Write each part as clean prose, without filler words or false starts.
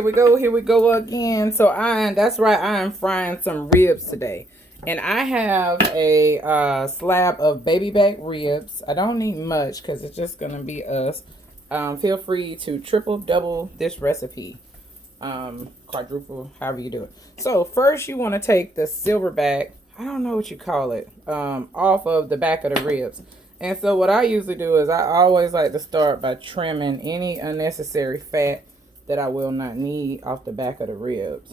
here we go. Here we go again. So that's right, I am frying some ribs today. And I have a slab of baby back ribs. I don't need much because it's just going to be us. Feel free to triple, double this recipe. Quadruple, however you do it. So first you want to take the silverback, I don't know what you call it, off of the back of the ribs. And so what I usually do is I always like to start by trimming any unnecessary fat that I will not need off the back of the ribs.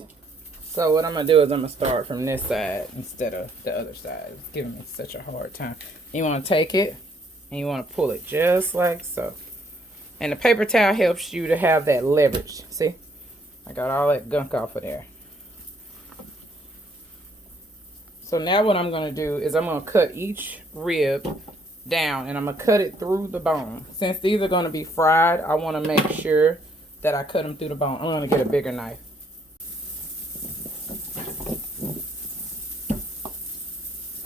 So what I'm going to do is I'm going to start from this side instead of the other side. It's giving me such a hard time. You want to take it and you want to pull it just like so. And the paper towel helps you to have that leverage. See? I got all that gunk off of there. So now what I'm going to do is I'm going to cut each rib down and I'm going to cut it through the bone. Since these are going to be fried, I want to make sure that I cut them through the bone. I'm going to get a bigger knife.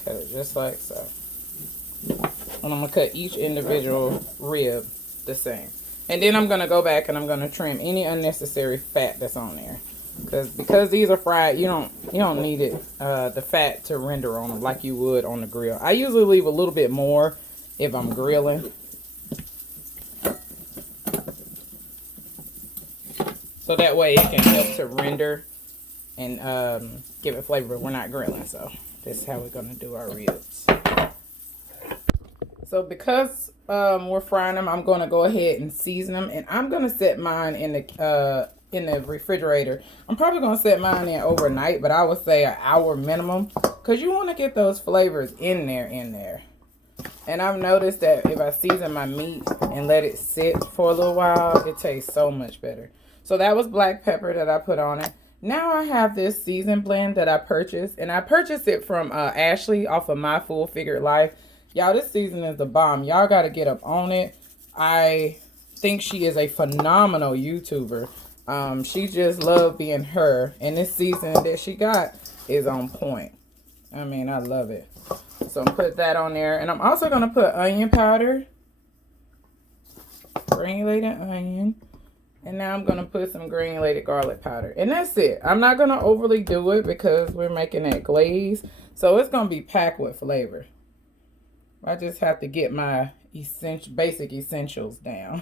Cut it just like so. And I'm going to cut each individual rib the same. And then I'm going to go back and I'm going to trim any unnecessary fat that's on there. Because these are fried, you don't need it the fat to render on them like you would on the grill. I usually leave a little bit more if I'm grilling. So that way it can help to render and give it flavor, but we're not grilling. So this is how we're going to do our ribs. So because we're frying them, I'm going to go ahead and season them. And I'm going to set mine in the refrigerator. I'm probably going to set mine in overnight, but I would say an hour minimum. Because you want to get those flavors in there. And I've noticed that if I season my meat and let it sit for a little while, it tastes so much better. So that was black pepper that I put on it. Now I have this season blend that I purchased. And I purchased it from Ashley off of My Full Figured Life. Y'all, this season is the bomb. Y'all got to get up on it. I think she is a phenomenal YouTuber. She just loved being her. And this season that she got is on point. I mean, I love it. So I'm put that on there. And I'm also going to put onion powder. Granulated onion. And now I'm going to put some granulated garlic powder. And that's it. I'm not going to overly do it because we're making that glaze. So it's going to be packed with flavor. I just have to get my basic essentials down.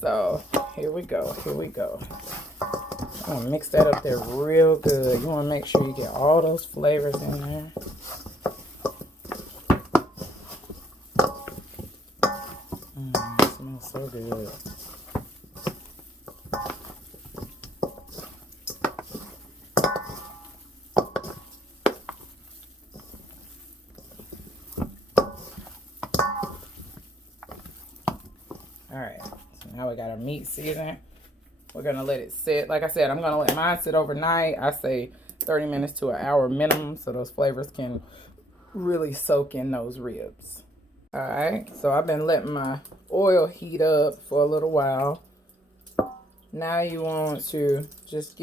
So here we go. Here we go. I'm going to mix that up there real good. You want to make sure you get all those flavors in there. It smells so good. Alright, so now we got our meat seasoned. We're going to let it sit. Like I said, I'm going to let mine sit overnight. I say 30 minutes to an hour minimum so those flavors can really soak in those ribs. Alright, so I've been letting my oil heat up for a little while. Now you want to just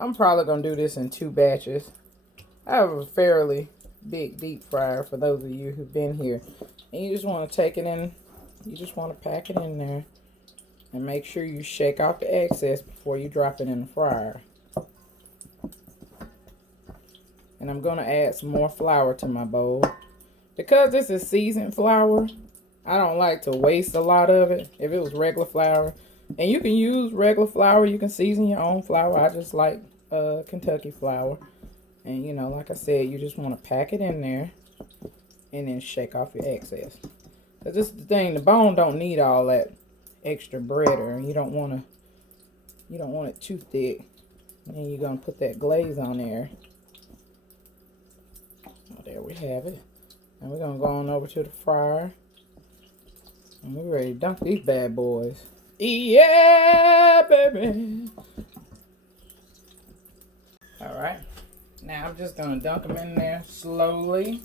I'm probably going to do this in 2 batches. I have a fairly big deep fryer for those of you who've been here. And you just want to take it in. You just want to pack it in there and make sure you shake off the excess before you drop it in the fryer. And I'm going to add some more flour to my bowl. Because this is seasoned flour, I don't like to waste a lot of it. If it was regular flour, and you can use regular flour, you can season your own flour. I just like Kentucky flour. And you know, like I said, you just want to pack it in there and then shake off your excess. Cause this is the thing, the bone don't need all that extra bread, or you don't want it too thick. And then you're gonna put that glaze on there. Oh, there we have it. And we're gonna go on over to the fryer. And we're ready to dunk these bad boys. Yeah, baby. Alright. Now I'm just gonna dunk them in there slowly.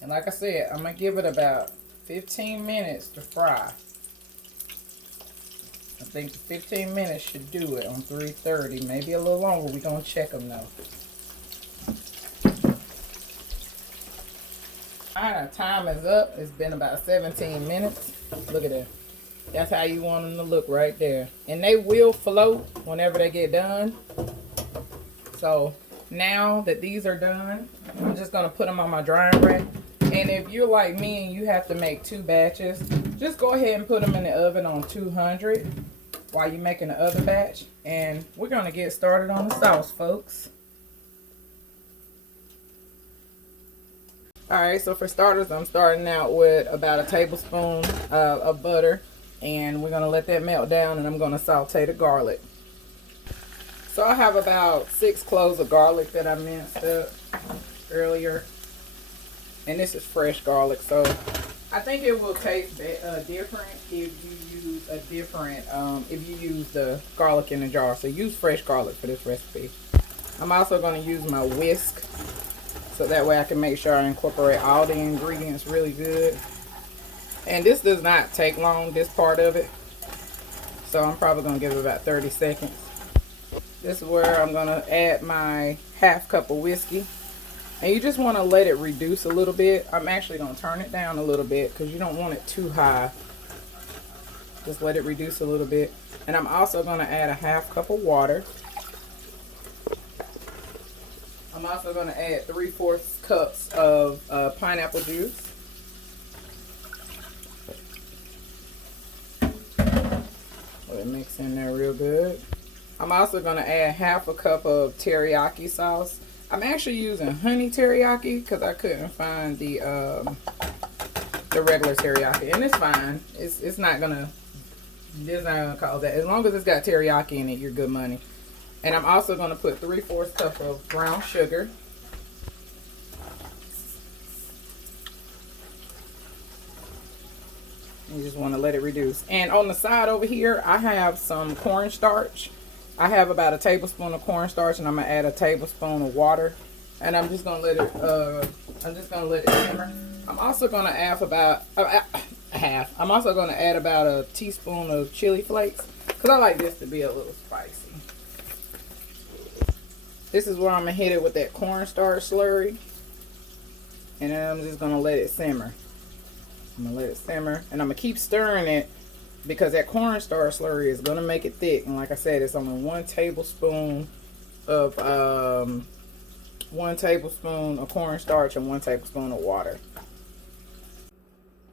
And like I said, I'm gonna give it about 15 minutes to fry. I think 15 minutes should do it on 330. Maybe a little longer. We're going to check them though. Alright, our time is up. It's been about 17 minutes. Look at that. That's how you want them to look right there. And they will float whenever they get done. So now that these are done, I'm just going to put them on my drying rack. And if you're like me and you have to make 2 batches, just go ahead and put them in the oven on 200 while you're making the other batch. And we're going to get started on the sauce, folks. Alright, so for starters, I'm starting out with about a tablespoon of butter. And we're going to let that melt down, and I'm going to saute the garlic. So I have about 6 cloves of garlic that I minced up earlier. And this is fresh garlic, so I think it will taste different if you use a different, if you use the garlic in the jar. So use fresh garlic for this recipe. I'm also going to use my whisk, so that way I can make sure I incorporate all the ingredients really good. And this does not take long, this part of it. So I'm probably going to give it about 30 seconds. This is where I'm going to add my ½ cup of whiskey. And you just want to let it reduce a little bit. I'm actually going to turn it down a little bit because you don't want it too high. Just let it reduce a little bit. And I'm also going to add a ½ cup of water. I'm also going to add 3/4 cups of pineapple juice. Let it mix in there real good. I'm also going to add ½ cup of teriyaki sauce. I'm actually using honey teriyaki because I couldn't find the regular teriyaki, and it's fine. It's not gonna cause that. As long as it's got teriyaki in it, you're good money. And I'm also gonna put 3/4 cup of brown sugar. You just want to let it reduce. And on the side over here, I have some cornstarch. I have about a tablespoon of cornstarch, and I'm gonna add a tablespoon of water, and I'm just gonna let it simmer. I'm also gonna add about half. I'm also gonna add about a teaspoon of chili flakes because I like this to be a little spicy. This is where I'm gonna hit it with that cornstarch slurry, and then I'm just gonna let it simmer. I'm gonna let it simmer, and I'm gonna keep stirring it, because that cornstarch slurry is going to make it thick. And like I said, it's only 1 tablespoon of cornstarch and 1 tablespoon of water.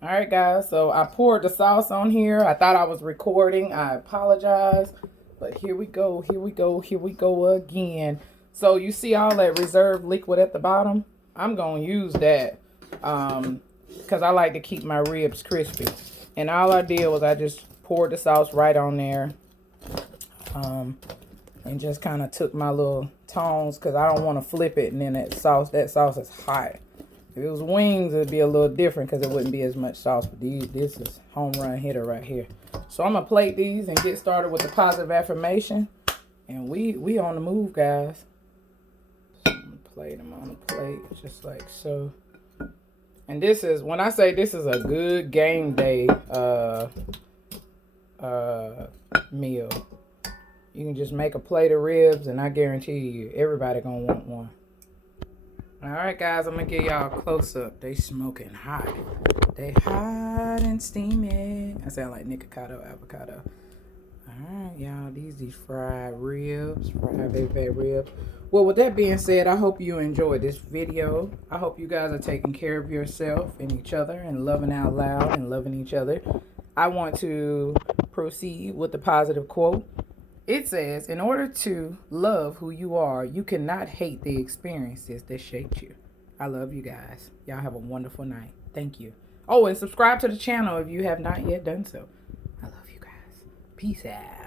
Alright guys, so I poured the sauce on here. I thought I was recording. I apologize. But here we go, here we go, here we go again. So you see all that reserved liquid at the bottom? I'm going to use that because I like to keep my ribs crispy. And all I did was I just poured the sauce right on there. And just kind of took my little tongs because I don't want to flip it. And then that sauce is hot. If it was wings, it would be a little different because it wouldn't be as much sauce. But this is home run hitter right here. So I'm going to plate these and get started with the positive affirmation. And we on the move, guys. So I'm going to plate them on the plate just like so. And this is, when I say this is a good game day meal. You can just make a plate of ribs and I guarantee you everybody gonna want one. Alright guys, I'm gonna give y'all a close up. They smoking hot. They hot and steamy. I sound like Nikocado avocado. Alright y'all, these fried ribs, fried baby ribs. Well, with that being said, I hope you enjoyed this video. I hope you guys are taking care of yourself and each other and loving out loud and loving each other. I want to proceed with the positive quote. It says, in order to love who you are, you cannot hate the experiences that shaped you. I love you guys. Y'all have a wonderful night. Thank you. Oh, and subscribe to the channel if you have not yet done so. I love you guys. Peace out.